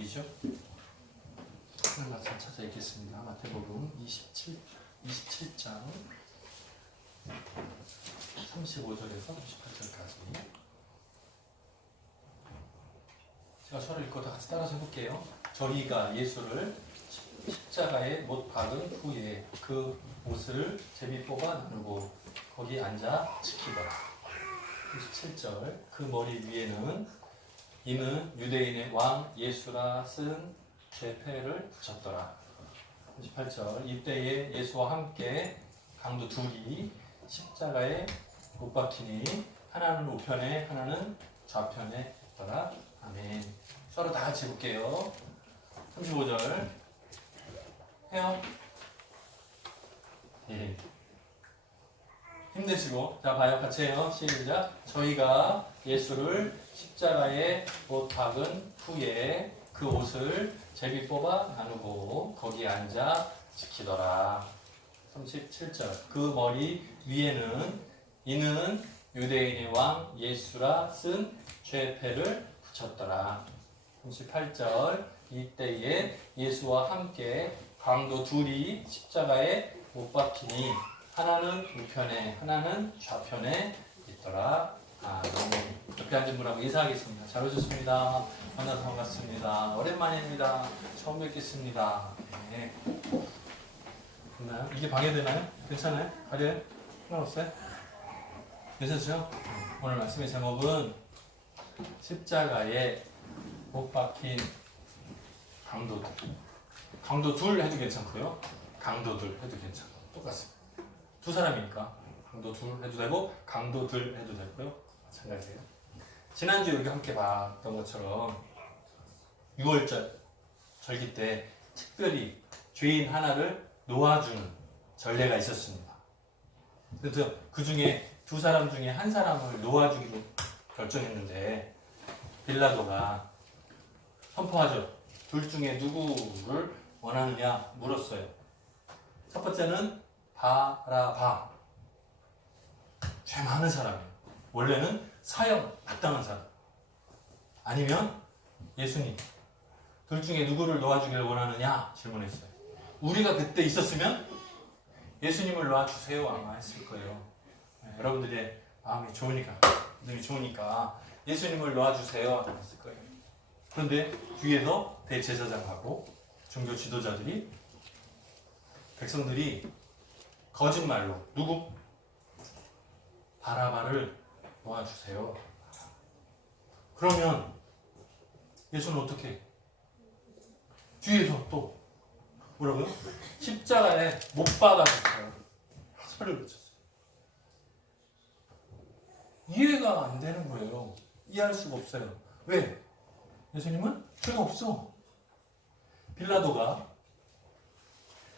보이죠? 하나만 찾아 읽겠습니다. 마태복음 27장 35절에서 38절까지 제가 서로 읽고 다 같이 따라서 해볼게요. 저희가 예수를 십자가에 못 박은 후에 그 옷을 제비 뽑아 나누고 거기 앉아 지키더라. 27절 그 머리 위에는 이는 유대인의 왕 예수라 쓴 죄패를 붙였더라. 38절 이때에 예수와 함께 강도 둘이 십자가에 못 박히니 하나는 우편에 하나는 좌편에 있더라. 아멘. 서로 다 같이 볼게요. 35절 해요. 예. 힘내시고 자 봐요. 같이 해요. 시작. 저희가 예수를 십자가에 못 박은 후에 그 옷을 제비 뽑아 나누고 거기에 앉아 지키더라. 37절 그 머리 위에는 이는 유대인의 왕 예수라 쓴 죄패를 붙였더라. 38절 이때에 예수와 함께 강도 둘이 십자가에 못 박히니 하나는 우편에 하나는 좌편에 있더라. 아멘. 옆에 앉은 분하고 인사하겠습니다. 잘 오셨습니다. 만나서 반갑습니다. 오랜만입니다. 처음 뵙겠습니다. 네. 됐나요? 이게 방해되나요? 괜찮아요? 가려요? 상관없어요? 괜찮죠? 오늘 말씀의 제목은 십자가에 못 박힌 강도들. 강도 둘 해도 괜찮고요. 강도들 해도 괜찮고 똑같습니다. 두 사람이니까 강도 둘 해도 되고 강도들 해도 되고요. 마찬가지예요. 지난주에 우리가 함께 봤던 것처럼 6월절 절기 때 특별히 죄인 하나를 놓아주는 전례가 있었습니다. 그래서 그 중에 두 사람 중에 한 사람을 놓아주기로 결정했는데 빌라도가 선포하죠. 둘 중에 누구를 원하느냐 물었어요. 첫 번째는 바라바. 죄 많은 사람이에요. 원래는 사형 마땅한 사람. 아니면 예수님. 둘 중에 누구를 놓아주기를 원하느냐 질문했어요. 우리가 그때 있었으면 예수님을 놓아주세요 아마 했을 거예요. 네, 여러분들의 마음이 좋으니까, 믿음이 좋으니까 예수님을 놓아주세요 아마 했을 거예요. 그런데 뒤에서 대제사장하고 종교 지도자들이 백성들이 거짓말로 누구? 바라바를 놓아주세요. 그러면 예수는 어떻게 해? 뒤에서 또 뭐라고요? 십자가에 못 박아주세요. 소리를 붙였어요. 이해가 안 되는 거예요. 이해할 수가 없어요. 왜? 예수님은 죄가 없어. 빌라도가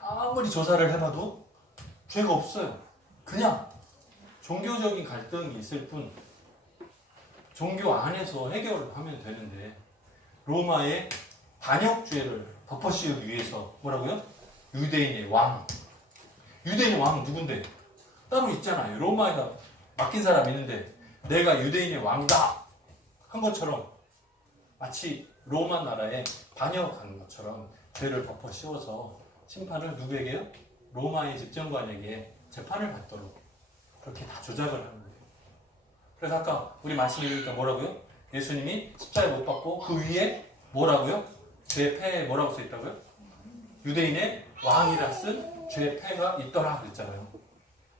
아무리 조사를 해봐도 죄가 없어요. 그냥 종교적인 갈등이 있을 뿐 종교 안에서 해결을 하면 되는데 로마의 반역죄를 덮어씌우기 위해서 뭐라고요? 유대인의 왕. 유대인의 왕은 누군데? 따로 있잖아요. 로마에다 맡긴 사람이 있는데 내가 유대인의 왕이다 한 것처럼 마치 로마 나라에 반역하는 것처럼 죄를 덮어씌워서 심판을 누구에게요? 로마의 집정관에게 재판을 받도록 그렇게 다 조작을 하는 거예요. 그래서 아까 우리 말씀 읽으니까 뭐라고요? 예수님이 십자가에 못 박고 그 위에 뭐라고요? 죄패에 뭐라고 써있다고요? 유대인의 왕이라 쓴 죄패가 있더라 그랬잖아요.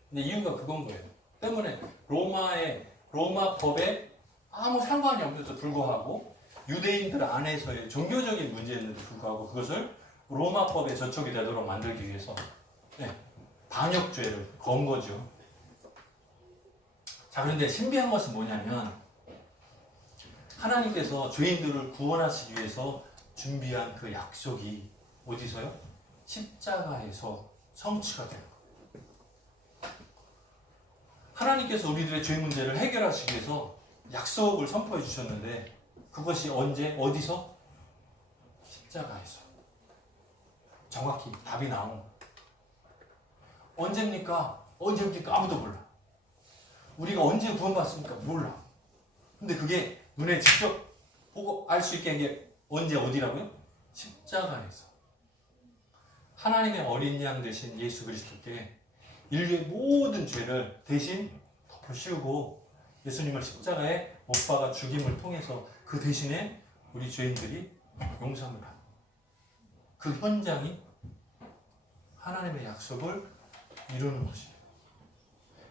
근데 이유가 그건 거예요. 때문에 로마 법에 아무 상관이 없는데도 불구하고 유대인들 안에서의 종교적인 문제에도 불구하고 그것을 로마법에 저촉이 되도록 만들기 위해서 반역죄를 거은 거죠. 자, 그런데 신비한 것은 뭐냐면 하나님께서 죄인들을 구원하시기 위해서 준비한 그 약속이 어디서요? 십자가에서 성취가 돼요. 하나님께서 우리들의 죄 문제를 해결하시기 위해서 약속을 선포해 주셨는데 그것이 언제 어디서? 십자가에서. 정확히 답이 나온 언제입니까? 아무도 몰라. 우리가 언제 구원받습니까? 몰라. 근데 그게 눈에 직접 보고 알 수 있게 한 게 언제 어디라고요? 십자가에서. 하나님의 어린 양 되신 예수 그리스도께 인류의 모든 죄를 대신 덮어 씌우고 예수님을 십자가에 못 박아 죽임을 통해서 그 대신에 우리 죄인들이 용서를 하는 그 현장이 하나님의 약속을 이루는 것이에요.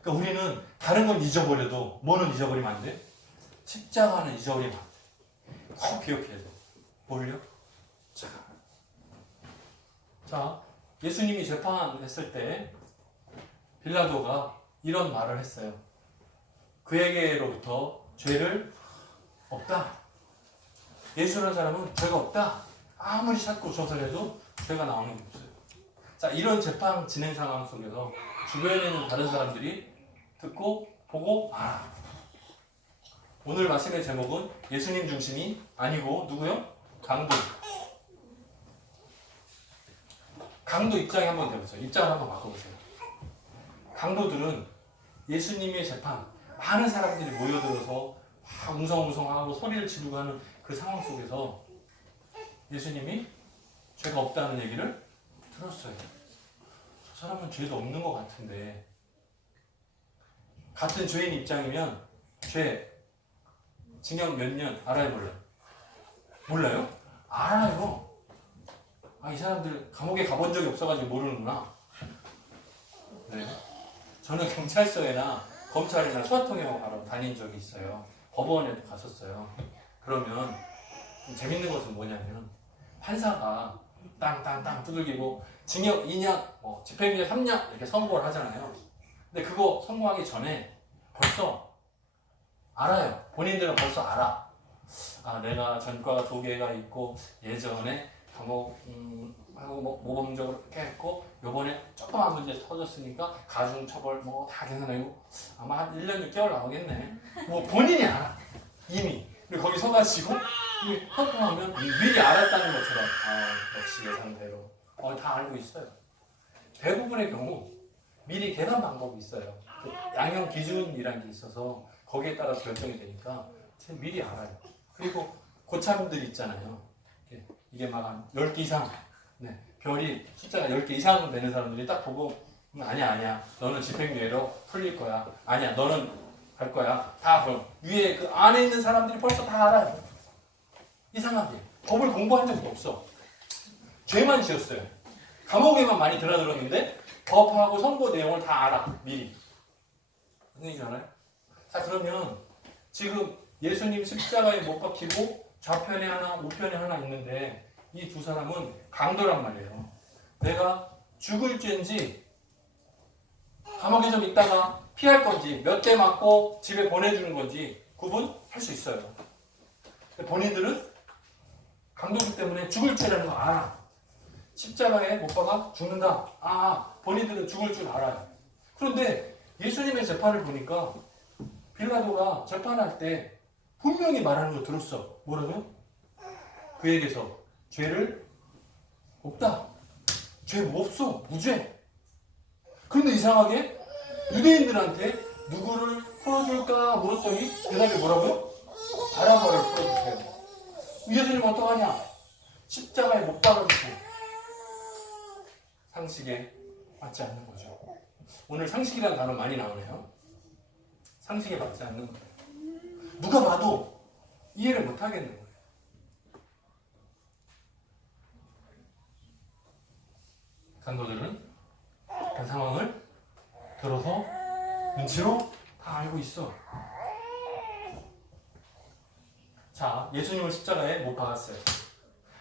그러니까 우리는 다른 건 잊어버려도 뭐는 잊어버리면 안 돼? 십자가는 잊어버리면 안 돼. 꼭 기억해야 돼. 뭘요? 자, 예수님이 재판했을 때 빌라도가 이런 말을 했어요. 그에게로부터 죄를 없다. 예수라는 사람은 죄가 없다. 아무리 찾고 조사해도 죄가 나오는 게 없어요. 자, 이런 재판 진행 상황 속에서 주변에 있는 다른 사람들이 듣고 보고 알아. 오늘 말씀의 제목은 예수님 중심이 아니고 누구요? 강도. 강도 입장에 한번 대보세요. 입장을 한번 바꿔보세요. 강도들은 예수님의 재판, 많은 사람들이 모여들어서 막 웅성웅성하고 소리를 지르고 하는 그 상황 속에서 예수님이 죄가 없다는 얘기를 들었어요. 저 사람은 죄도 없는 것 같은데, 같은 죄인 입장이면 죄 징역 몇 년 알아요, 몰라요? 몰라요? 알아요. 아, 이 사람들 감옥에 가본 적이 없어가지고 모르는구나. 네. 저는 경찰서에나 검찰이나 소환통역하러 다닌 적이 있어요. 법원에도 갔었어요. 그러면 재밌는 것은 뭐냐면 판사가 땅땅땅 두들기고 징역 2년, 집행유예 3년 이렇게 선고를 하잖아요. 근데 그거 선고하기 전에 벌써 알아요. 본인들은 벌써 알아. 아, 내가 전과가 2개가 있고 예전에 감옥 하고 모범적으로 이렇게 했고 요번에 조그만 문제 터졌으니까 가중처벌 다 계산하고 아마 한 1년 6개월 나오겠네. 본인이 알아. 이미. 그리고 거기 서가지고 헌법하면 미리 알았다는 것처럼 역시 예상대로 다 알고 있어요. 대부분의 경우 미리 계산 방법이 있어요. 그 양형 기준이라는 게 있어서 거기에 따라서 결정이 되니까 미리 알아요. 그리고 고참들 있잖아요. 이게 막 한 10개 이상, 네, 별이 숫자가 10개 이상 되는 사람들이 딱 보고 아니야 너는 집행유예로 풀릴 거야. 아니야 너는 갈 거야. 다 그럼 위에 그 안에 있는 사람들이 벌써 다 알아요. 이상하게 법을 공부한 적도 없어. 죄만 지었어요. 감옥에만 많이 드나들었는데 법하고 선고 내용을 다 알아. 미리. 무슨 얘기지 않아요? 자, 그러면 지금 예수님 십자가에 못 박히고 좌편에 하나 우편에 하나 있는데 이 두 사람은 강도란 말이에요. 내가 죽을 죄인지 감옥에 좀 있다가 피할 건지 몇 대 맞고 집에 보내주는 건지 구분할 수 있어요. 본인들은 강도기 때문에 죽을 죄라는 거 알아. 십자가에 못 박아 죽는다. 본인들은 죽을 줄 알아요. 그런데 예수님의 재판을 보니까 빌라도가 재판할 때 분명히 말하는 거 들었어. 뭐라고요? 그에게서 죄를 없다. 죄 없어. 무죄. 그런데 이상하게 유대인들한테 누구를 풀어줄까 물었더니 대답이 뭐라고요? 바라바를 풀어주세요. 예수님 어떡하냐? 십자가에 못 박아주세요. 상식에 맞지 않는 거죠. 오늘 상식이라는 단어 많이 나오네요. 상식에 맞지 않는 거예요. 누가 봐도 이해를 못 하겠는 거예요. 강도들은 그 상황을 들어서 눈치로 다 알고 있어. 자, 예수님을 십자가에 못 박았어요.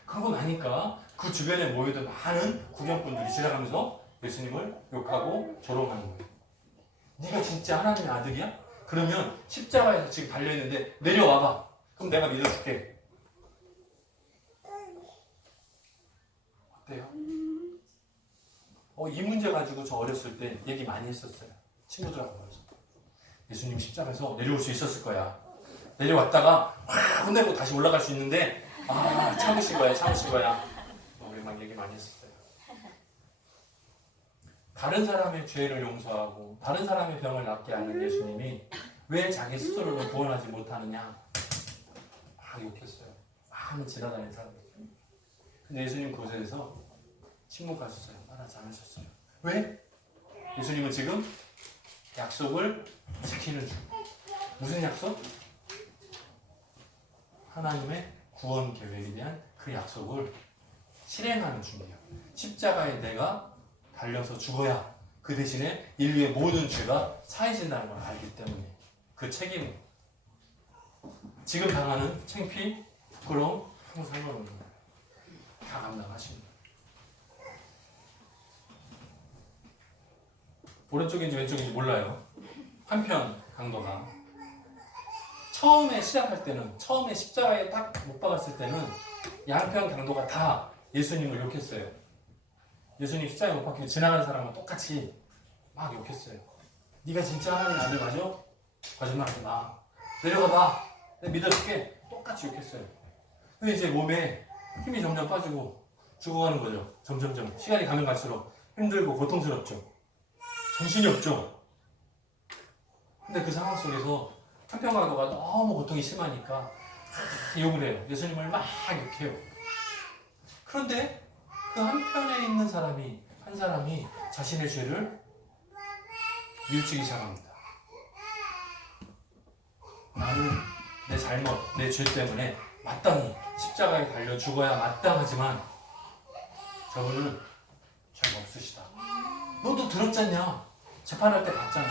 그러고 나니까 그 주변에 모여든 많은 구경꾼들이 지나가면서 예수님을 욕하고 조롱하는 거예요. 네가 진짜 하나님의 아들이야? 그러면 십자가에서 지금 달려있는데 내려와봐. 그럼 내가 믿어줄게. 어때요? 이 문제 가지고 저 어렸을 때 얘기 많이 했었어요. 친구들하고 모여서. 예수님 십자가에서 내려올 수 있었을 거야. 내려왔다가 확 혼내고 다시 올라갈 수 있는데 참으신 거야. 우리 막 얘기 많이 했었어요. 다른 사람의 죄를 용서하고 다른 사람의 병을 낫게 하는 예수님이 왜 자기 스스로를 구원하지 못하느냐 막 욕했어요. 막 한번 지나다니는 사람들. 근데 예수님 그곳에서 침묵하셨어요. 말하지 않으셨어요. 왜? 예수님은 지금 약속을 지키는 중. 무슨 약속? 하나님의 구원 계획에 대한 그 약속을 실행하는 중이에요. 십자가에 내가 달려서 죽어야 그 대신에 인류의 모든 죄가 사해진다는 걸 알기 때문에 그 책임을 지금 당하는 창피, 부끄러움, 아무 상관없는 거예요. 다 감당하십니다. 오른쪽인지 왼쪽인지 몰라요. 한편 강도가 처음에 시작할 때는, 처음에 십자가에 딱 못 박았을 때는 양편 강도가 다 예수님을 욕했어요. 예수님 십자가에 못 박히고 지나가는 사람은 똑같이 막 욕했어요. 네가 진짜 하나님 아들 맞아? 거짓말하지 마. 내려가 봐. 내가 믿어줄게. 똑같이 욕했어요. 근데 이제 몸에 힘이 점점 빠지고 죽어가는 거죠. 점점점 시간이 가면 갈수록 힘들고 고통스럽죠. 정신이 없죠. 근데 그 상황 속에서 한편 강도가 너무 고통이 심하니까 욕을 해요. 예수님을 막 욕해요. 그런데 그 한편에 있는 한 사람이 자신의 죄를 뉘우치기 시작합니다. 나는 내 잘못, 내 죄 때문에 마땅히 십자가에 달려 죽어야 마땅하지만 저분은 죄가 없으시다. 너도 들었잖냐? 재판할 때 봤잖아.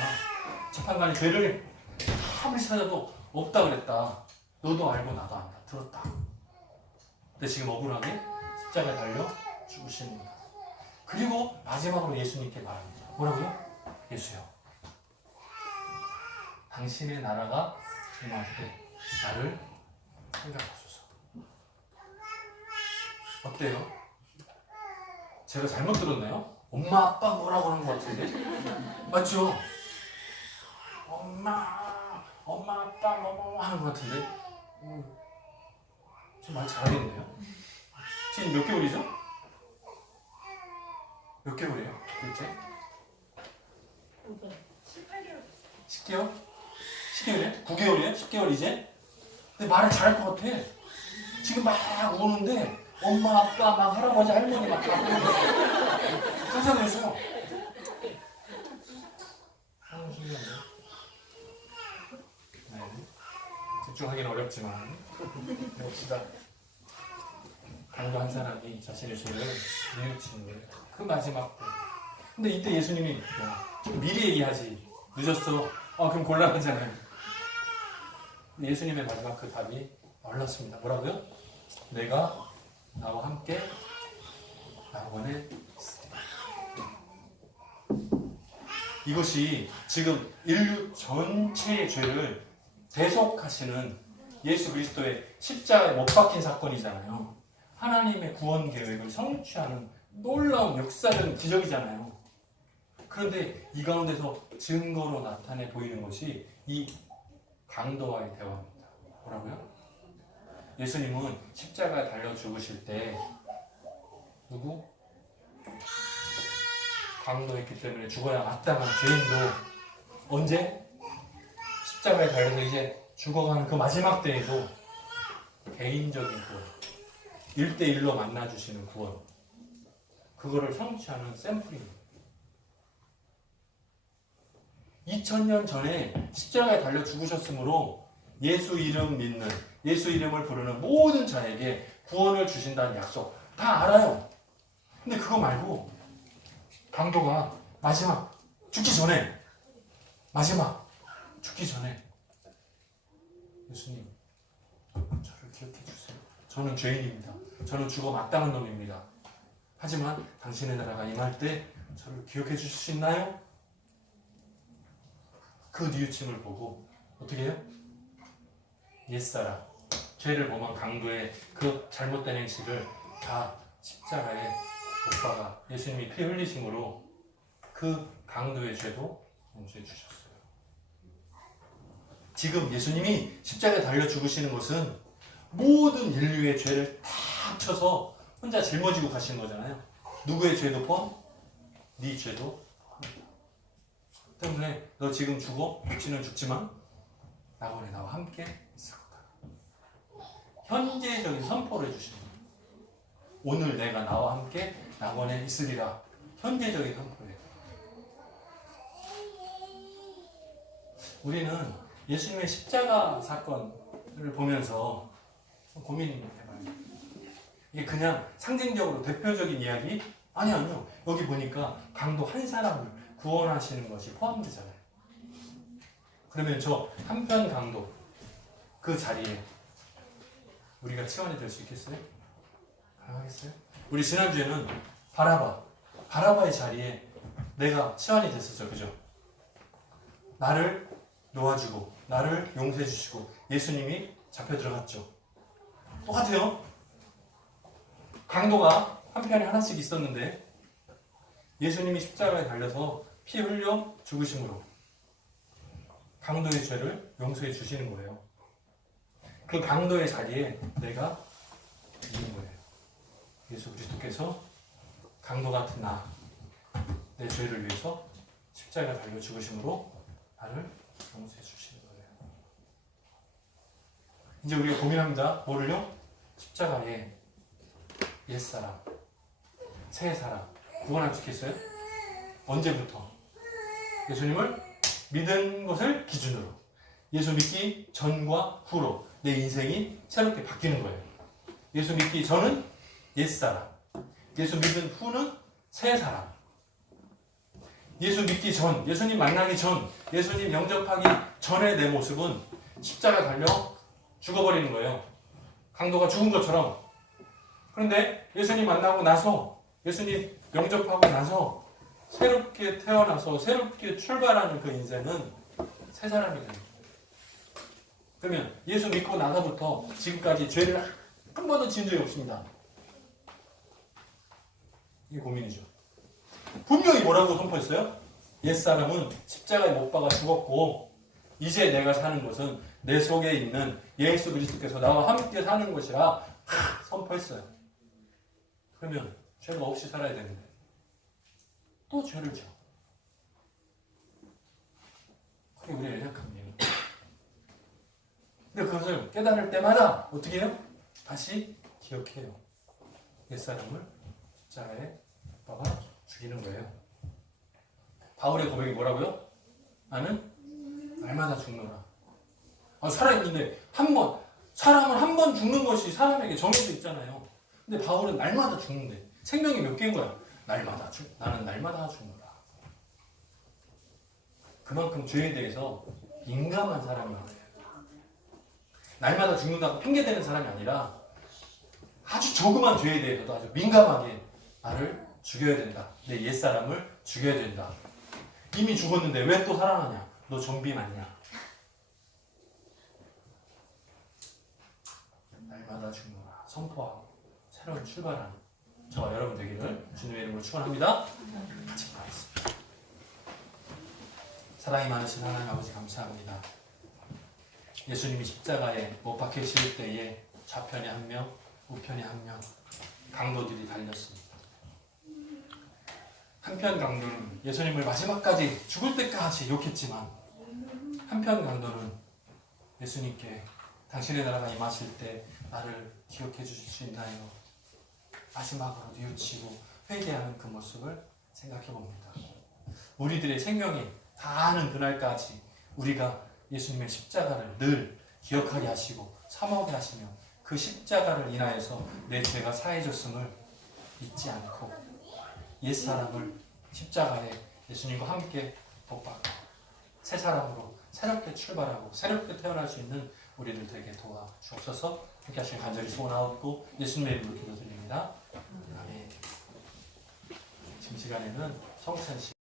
재판관이 죄를 아무리 찾아도 없다 그랬다. 너도 알고 나도 안다. 들었다. 근데 지금 억울하게 십자가에 달려 죽으십니다. 그리고 마지막으로 예수님께 말합니다. 뭐라고요? 예수여, 당신의 나라가 임할 때 나를 생각하소서. 어때요? 제가 잘못 들었나요? 엄마 아빠 뭐라고 하는 것 같은데? 맞죠? 엄마 아빠 뭐 하는 것 같은데? 좀 말 잘하겠네요. 지금 몇 개월이죠? 몇 개월이에요? 둘째? 10개월? 10개월이에요? 9개월이에요? 10개월 이제? 근데 말을 잘할 것 같아. 지금 막 우는데 엄마, 아빠, 막 할아버지, 할머니 막 다 부르고 깜짝 놀랐어요. 신기하네. 네. 집중하기는 어렵지만 봅시다. 강도 한 사람이 자신의 죄를 뉘우치는 거예요. 그 마지막 때. 근데 이때 예수님이 좀 미리 얘기하지. 늦었어. 그럼 곤란하잖아요. 예수님의 마지막 그 답이 놀랐습니다. 뭐라고요? 내가 나와 함께 낙원에 있으리라. 이것이 지금 인류 전체의 죄를 대속하시는 예수 그리스도의 십자가에 못 박힌 사건이잖아요. 하나님의 구원 계획을 성취하는 놀라운 역사적인 기적이잖아요. 그런데 이 가운데서 증거로 나타내 보이는 것이 이 강도와의 대화입니다. 뭐라고요? 예수님은 십자가에 달려 죽으실 때 누구? 강도였기 때문에 죽어야 마땅한 죄인도 언제? 십자가에 달려서 이제 죽어가는 그 마지막 때에도 개인적인 구원, 1대1로 만나주시는 구원, 그거를 성취하는 샘플입니다. 2000년 전에 십자가에 달려 죽으셨으므로 예수 이름 믿는, 예수 이름을 부르는 모든 자에게 구원을 주신다는 약속 다 알아요. 근데 그거 말고 강도가 마지막 죽기 전에, 마지막 죽기 전에 예수님, 저를 기억해 주세요. 저는 죄인입니다. 저는 죽어 마땅한 놈입니다. 하지만 당신의 나라가 임할 때 저를 기억해 주실 수 있나요? 그 뉘우침을 보고 어떻게 해요? 옛사람, 죄를 범한 강도의 그 잘못된 행실을 다 십자가에 못 박아 예수님이 피 흘리심으로 그 강도의 죄도 용서해 주셨어요. 지금 예수님이 십자가에 달려 죽으시는 것은 모든 인류의 죄를 다 합쳐서 혼자 짊어지고 가시는 거잖아요. 누구의 죄도 포함? 네 죄도 포함이다. 때문에 너 지금 죽어? 육신은 죽지만 낙원에 나와 함께 있을 거다. 현재적인 선포를 해주시는 거예요. 오늘 내가 나와 함께 낙원에 있으리라. 현재적인 선포예요. 우리는 예수님의 십자가 사건을 보면서 고민해봐요. 이게 그냥 상징적으로 대표적인 이야기? 아니요. 여기 보니까 강도 한 사람을 구원하시는 것이 포함되잖아요. 그러면 저 한편 강도 그 자리에 우리가 치환이 될 수 있겠어요? 가능하겠어요? 우리 지난주에는 바라바의 자리에 내가 치환이 됐었죠. 그죠? 나를 놓아주고 나를 용서해 주시고 예수님이 잡혀 들어갔죠. 똑같아요. 강도가 한편에 하나씩 있었는데 예수님이 십자가에 달려서 피 흘려 죽으심으로 강도의 죄를 용서해 주시는 거예요. 그 강도의 자리에 내가 있는 거예요. 예수 그리스도께서 강도 같은 내 죄를 위해서 십자가에 달려 죽으심으로 나를 용서해 주시는 거예요. 이제 우리가 고민합니다. 뭐를요? 십자가에 옛사람, 새사람 구원할 수 있겠어요? 언제부터? 예수님을 믿은 것을 기준으로 예수 믿기 전과 후로 내 인생이 새롭게 바뀌는 거예요. 예수 믿기 전은 옛사람, 예수 믿은 후는 새사람. 예수 믿기 전, 예수님 만나기 전, 예수님 영접하기 전의 내 모습은 십자가 달려 죽어버리는 거예요. 강도가 죽은 것처럼. 그런데 예수님 만나고 나서, 예수님 영접하고 나서 새롭게 태어나서 새롭게 출발하는 그 인생은 새 사람이 되는 거예요. 그러면 예수 믿고 나서부터 지금까지 죄를 한 번도 지은 적이 없습니다. 이게 고민이죠. 분명히 뭐라고 선포했어요? 옛사람은 십자가에 못 박아 죽었고 이제 내가 사는 것은 내 속에 있는 예수 그리스도께서 나와 함께 사는 것이라 선포했어요. 그러면 죄가 없이 살아야 되는데 또 죄를 져. 그게 우리의 연약함이에요. 근데 그것을 깨달을 때마다 어떻게 해요? 다시 기억해요. 옛사람을 십자가에 박아 죽이는 거예요. 바울의 고백이 뭐라고요? 나는 날마다 죽노라. 살아있는데 사람은 한 번 죽는 것이 사람에게 정해져 있잖아요. 근데 바울은 날마다 죽는데 생명이 몇 개인 거야? 나는 날마다 죽노라. 그만큼 죄에 대해서 민감한 사람이에요. 날마다 죽는다고 핑계대는 사람이 아니라 아주 조그만 죄에 대해서도 아주 민감하게 나를 죽여야 된다. 내 옛사람을 죽여야 된다. 이미 죽었는데 왜 또 살아나냐? 너 좀비 맞냐? 날마다 죽노라. 선포하고 새로운 출발하는 저와 여러분 되기를 주님의 이름으로 축원합니다. 같이 기도하겠습니다. 사랑이 많으신 하나님 아버지 감사합니다. 예수님이 십자가에 못 박히실 때에 좌편에 한 명, 우편에 한 명 강도들이 달렸습니다. 한편 강도는 예수님을 마지막까지 죽을 때까지 욕했지만 한편 강도는 예수님께 당신의 나라가 임하실 때 나를 기억해 주실 수 있나요? 마지막으로 뉘우치고 회개하는 그 모습을 생각해 봅니다. 우리들의 생명이 다하는 그날까지 우리가 예수님의 십자가를 늘 기억하게 하시고 사모하게 하시며 그 십자가를 인하여서 내 죄가 사해졌음을 잊지 않고 옛사람을 십자가에 예수님과 함께 복받고 새 사람으로 새롭게 출발하고 새롭게 태어날 수 있는 우리들 되게 도와주옵소서. 함께 하신 간절히 소원하옵고 예수님의 이름으로 기도드립니다. 아멘. 지금 시간에는 성찬식